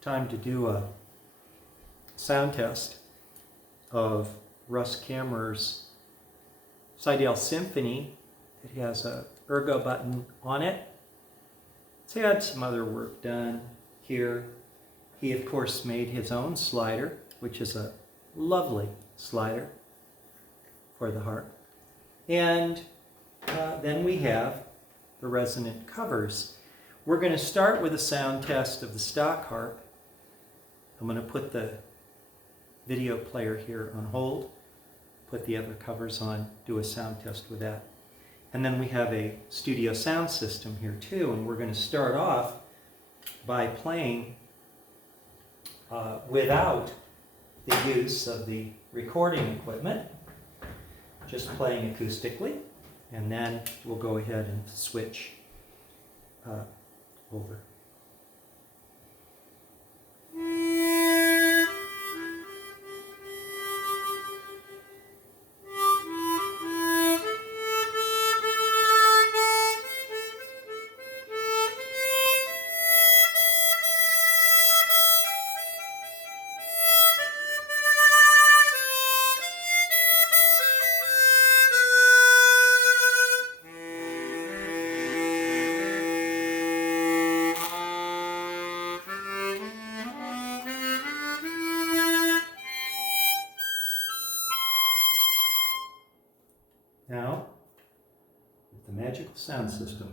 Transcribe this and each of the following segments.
time to do a sound test of Russ Camerer's Seydel Symphony. It has a ERGO button on it. It's had some other work done here. He, of course, made his own slider, which is a lovely slider for the harp. And then we have the resonant covers. We're going to start with a sound test of the stock harp. I'm going to put the video player here on hold, put the other covers on, do a sound test with that. And then we have a studio sound system here too, and we're going to start off by playing without the use of the recording equipment, just playing acoustically, and then we'll go ahead and switch over. Now, with the magical sound system.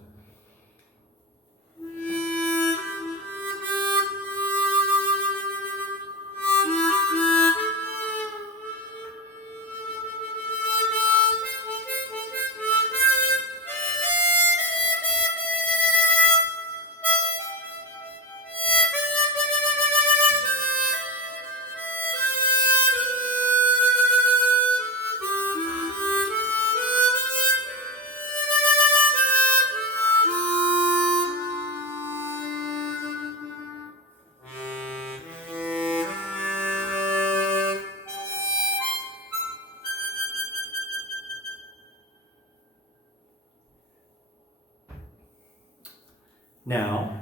Now,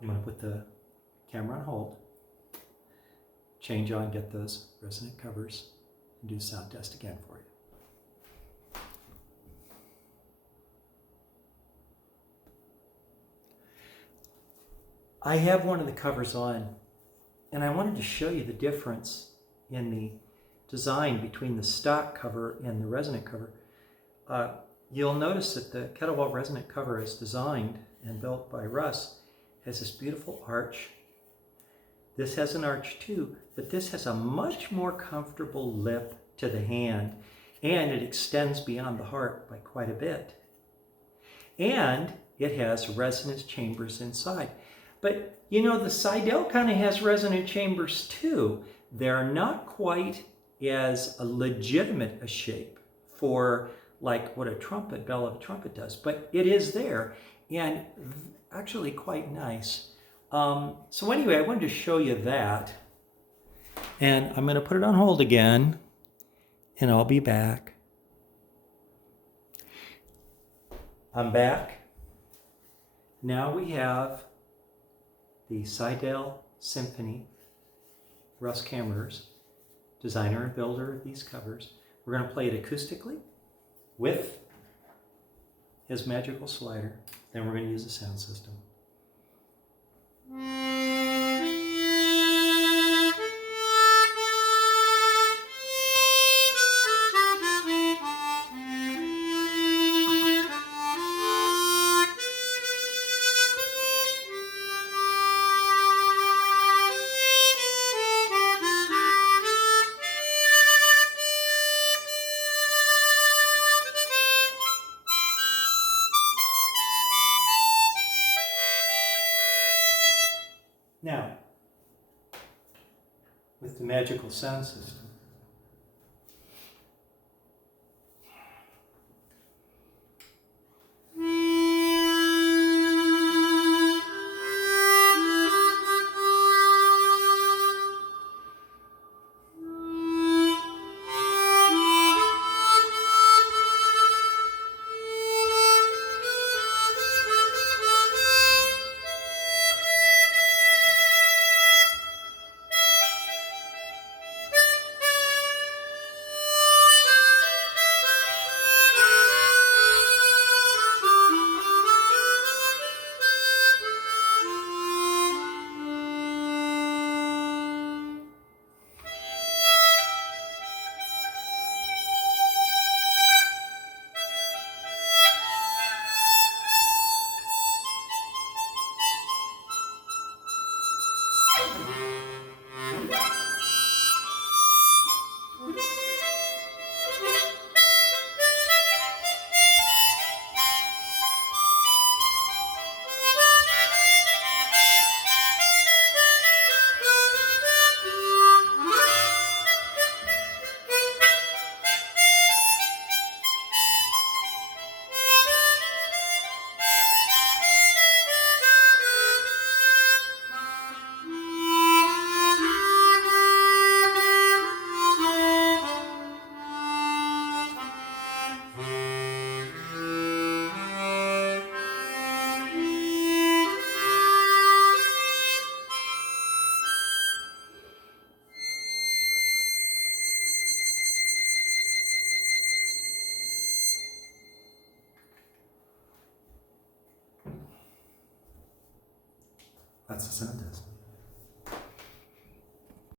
I'm going to put the camera on hold, change on, get those resonant covers, and do a sound test again for you. I have one of the covers on, and I wanted to show you the difference in the design between the stock cover and the resonant cover. You'll notice that the Kettlewell Resonant Cover is designed and built by Russ, has this beautiful arch. This has an arch too, but this has a much more comfortable lip to the hand, and it extends beyond the harp by quite a bit. And it has resonance chambers inside. But you know, the Seydel kind of has resonant chambers too. They're not quite as legitimate a shape for like what a trumpet, bell of a trumpet does, but it is there and actually quite nice. So anyway, I wanted to show you that, and I'm going to put it on hold again, and I'll be back. I'm back. Now we have the Seydel Symphony, Russ Camerer's, designer and builder of these covers. We're going to play it acoustically with his magical slider. Then we're going to use the sound system. Now, with the magical sound system, That's the sound test.